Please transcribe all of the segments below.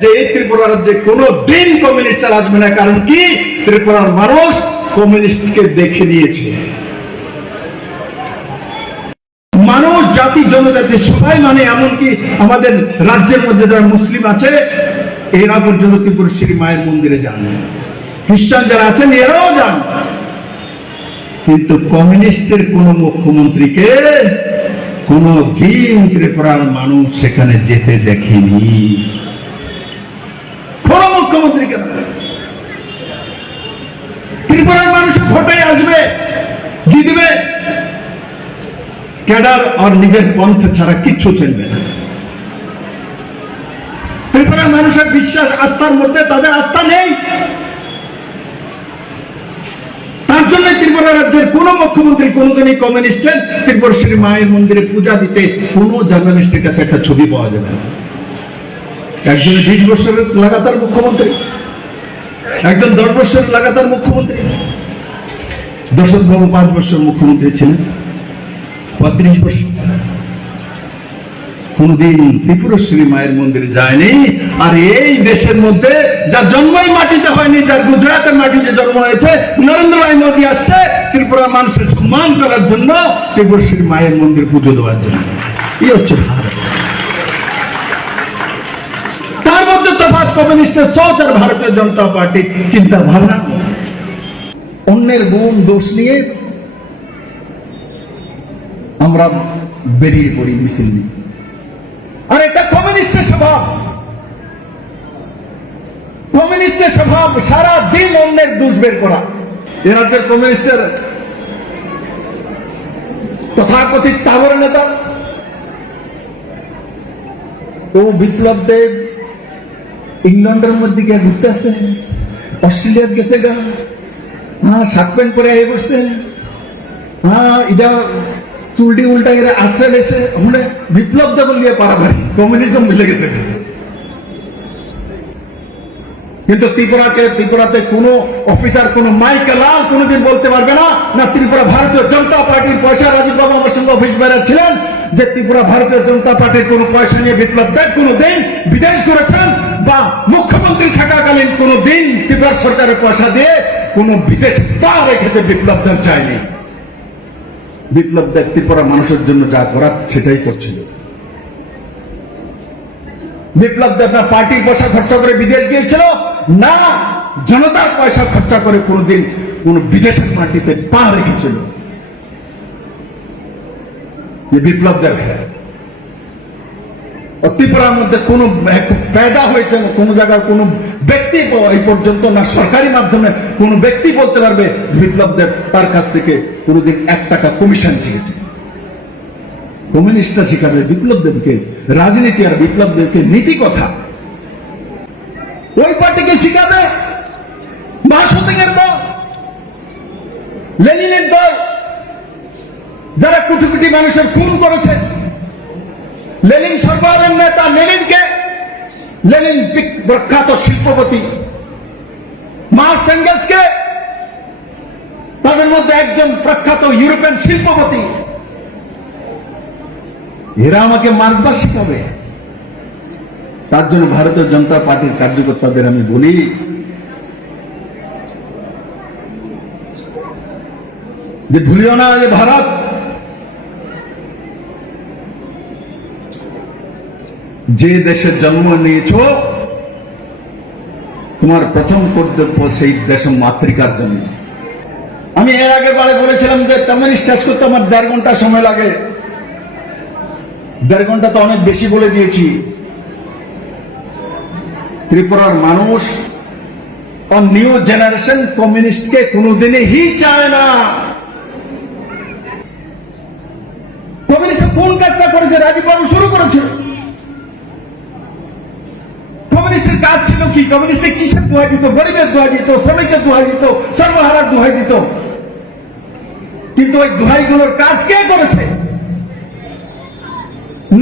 যে এই ত্রিপুরা রাজ্যে কোনো দিন কমিউনিস্ট আসবে না। কারণ কি? ত্রিপুরার মানুষ কমিউনিস্টকে দেখে নিয়েছে। মানুষ, জাতি, জনজাতি সবাই মানে এমনকি আমাদের রাজ্যের মধ্যে যারা মুসলিম আছে, এরা পর্যন্ত ত্রিপুরেশ্বরী মায়ের মন্দিরে যান। খ্রিস্টান যারা আছেন, এরাও যান। কিন্তু কমিউনিস্টের কোন মুখ্যমন্ত্রীকে কোন দিন ত্রিপুরার মানুষ সেখানে যেতে দেখেনি। কোন মুখ্যমন্ত্রীকে ত্রিপুরার মানুষ ভোটে আসবে, জিতবে। ক্যাডার আর নিজের পন্থ ছাড়া কিচ্ছু চলবে না। ত্রিপুরার মানুষের বিশ্বাস আস্থার মধ্যে, তাদের আস্থা নেই। তার জন্য ত্রিপুরা রাজ্যের কোন মুখ্যমন্ত্রী, কোনদিনই কমিউনিস্টের ত্রিপুরেশ্বরী মায়ের মন্দিরে পূজা দিতে কোন জার্নালিস্টের কাছে একটা ছবি পাওয়া যাবে না। একজন বিশ বছরের লাগাতার মুখ্যমন্ত্রী, একজন দশ বছরের লাগাতার মুখ্যমন্ত্রী। দশরথ বাবু পাঁচ বছর মুখ্যমন্ত্রী ছিলেন, পঁয়ত্রিশ বছর। কোনদিন ত্রিপুরেশ্বরী মায়ের মন্দিরে যায়নি, আর এই দেশের মধ্যে যার জন্মই মাটিতে হয়নি, যার গুজরাটের মাটিতে জন্ম হয়েছে, নরেন্দ্র ভাই মোদী আসছে ত্রিপুরার মানুষের সম্মান করার জন্য ত্রিপুরেশ্বরী মায়ের মন্দির পুজো দেওয়ার জন্য। এই হচ্ছে ভারত তার মধ্যে তফাৎ কমিউনিস্টের সোচ আর ভারতীয় জনতা পার্টির চিন্তা ভাবনা। অন্যের গুণ, দোষ নিয়ে আমরা বেরিয়ে পড়ি মিছিল নিয়ে। আর এটা কমিউনিস্টের স্বভাব। কমিউনিস্টের স্বভাব সারা দিন অন্যের দোষ বের করা। এ রাজ্যের কমিউনিস্টের তথাকথিত তাবর নেতা ও বিপ্লব দেব ইংল্যান্ডের মধ্যে গিয়ে ঘুরতে আসছে অস্ট্রেলিয়াত গেছে গা। হ্যাঁ শার্ট প্যান্ট পরে আই বসছে। হ্যাঁ এটা চুলটি উল্টা এরা আশ্রয় লেছে। হলে বিপ্লব দেব লিয়ে পারাবারি কমিউনিজম মিলে গেছে। কিন্তু ত্রিপুরাকে ত্রিপুরাতে কোনো অফিসার কোনো মাইকেলাল কোনোদিন বলতে পারবে না। না ত্রিপুরা ভারতীয় জনতা পার্টির পয়সা রাজীব বাবু আমার সঙ্গে অফিস বেড়া ছিলেন। যে ত্রিপুরা ভারতীয় জনতা পার্টির কোনো পয়সা নিয়ে বিপ্লব দেব কোনো দিন বিদেশ করেছেন বা মুখ্যমন্ত্রী থাকাকালীন কোনো দিন ত্রিপুরা সরকারের পয়সা দিয়ে কোনো বিদেশ পা রেখেছে, বিপ্লব দেব চায়নি বিপ্লব দেব ত্রিপুরা মানুষের জন্য যা করার সেটাই করছিল। বিপ্লব দেব না পার্টির পয়সা খরচা করে বিদেশ গিয়েছিল, না জনতার পয়সা খরচা করে কোনোদিন কোন বিদেশের মাটিতে পা রেখেছিল। বিপ্লব দেব ত্রিপুরার মধ্যে কোনো পেদা হয়েছে কোনো জায়গায় কোনো ব্যক্তি এই পর্যন্ত না সরকারি মাধ্যমে কোনো ব্যক্তি বলতে পারবে বিপ্লব দেব তার কাছ থেকে কোনোদিন এক টাকা কমিশন শিখেছে কমিউনিস্টরা শিখাবে বিপ্লব দেবকে রাজনীতি আর বিপ্লব দেবকে নীতি কথা ওই পার্টিকে শিখাবে মাসুদিনের দল লেনিনের দল যারা কোটি কোটি মানুষের খুন করেছে, লেনিন সর্বাধন নেতা লেনিনকে, লেনিন প্রখ্যাত শিল্পপতি মার্কস এঙ্গেলসকে তাদের মধ্যে একজন প্রখ্যাত ইউরোপিয়ান শিল্পপতি। এরা আমাকে মার্কবার শিখাবে তার জন্য ভারতীয় জনতা পার্টির কার্যকর্তাদের আমি বলি, যে ভুলিও না যে ভারত যে দেশে জন্ম নিয়েছ, তোমার প্রথম কর্তব্য সেই দেশ মাতৃকার জন্য। আমি এর আগে বারে বলেছিলাম যে কমিউনিস্ট শেষ করতে আমার দেড় ঘণ্টা সময় লাগে। দেড় ঘণ্টা তো অনেক বেশি বলে দিয়েছি। ত্রিপুরার মানুষ ও নিউ জেনারেশন কমিউনিস্টকে কোনোদিনই হি চায় না। কমিউনিস্ট কোন কাজটা করেছে? রাজীব বাবু শুরু করেছিল কমিউনিস্টের কাজ ছিল কি? কমিউনিস্টের কিসের দোহাই দিত? গরিবের দোহাই দিত, শ্রমিকের দোহাই দিত, সর্বহারার দোহাই দিত। কিন্তু ওই দোহাইগুলোর কাজ কে করেছে?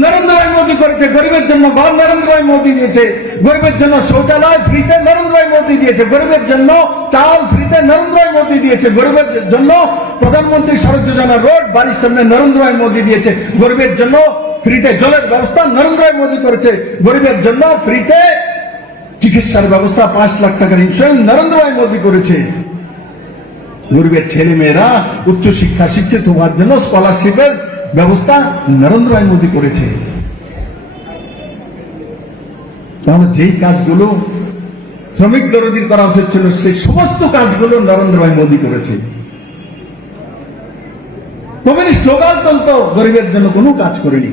নরেন্দ্র ভাই মোদী করেছে, গরিবের জন্য ঘর নরেন্দ্র ভাই মোদী দিয়েছে, গরিবের জন্য শৌচালয় ফ্রিতে নরেন্দ্র ভাই মোদী দিয়েছে, গরিবের জন্য চাল ফ্রিতে নরেন্দ্র ভাই মোদী দিয়েছে, গরিবের জন্য প্রধানমন্ত্রী সড়ক যোজনা রোড, বাড়ির সামনে নরেন্দ্র ভাই মোদী দিয়েছে, গরিবের জন্য ফ্রিতে জলের ব্যবস্থা নরেন্দ্র ভাই মোদী করেছে, গরিবের জন্য ফ্রিতে চিকিৎসার ব্যবস্থা পাঁচ লাখ টাকার ইন্স্যুরেন্স নরেন্দ্র ভাই মোদী করেছে। গরিবের ছেলে মেয়েরা উচ্চ শিক্ষা শিক্ষিত হওয়ার জন্য স্কলারশিপের ব্যবস্থা নরেন্দ্র ভাই মোদী করেছে। তাহলে যেই কাজগুলো শ্রমিক দরদির করা উচিত ছিল, সেই সমস্ত কাজগুলো নরেন্দ্র ভাই মোদী করেছে। কমিউনিস্ট স্লোগান তো গরিবের জন্য কোনো কাজ করেনি।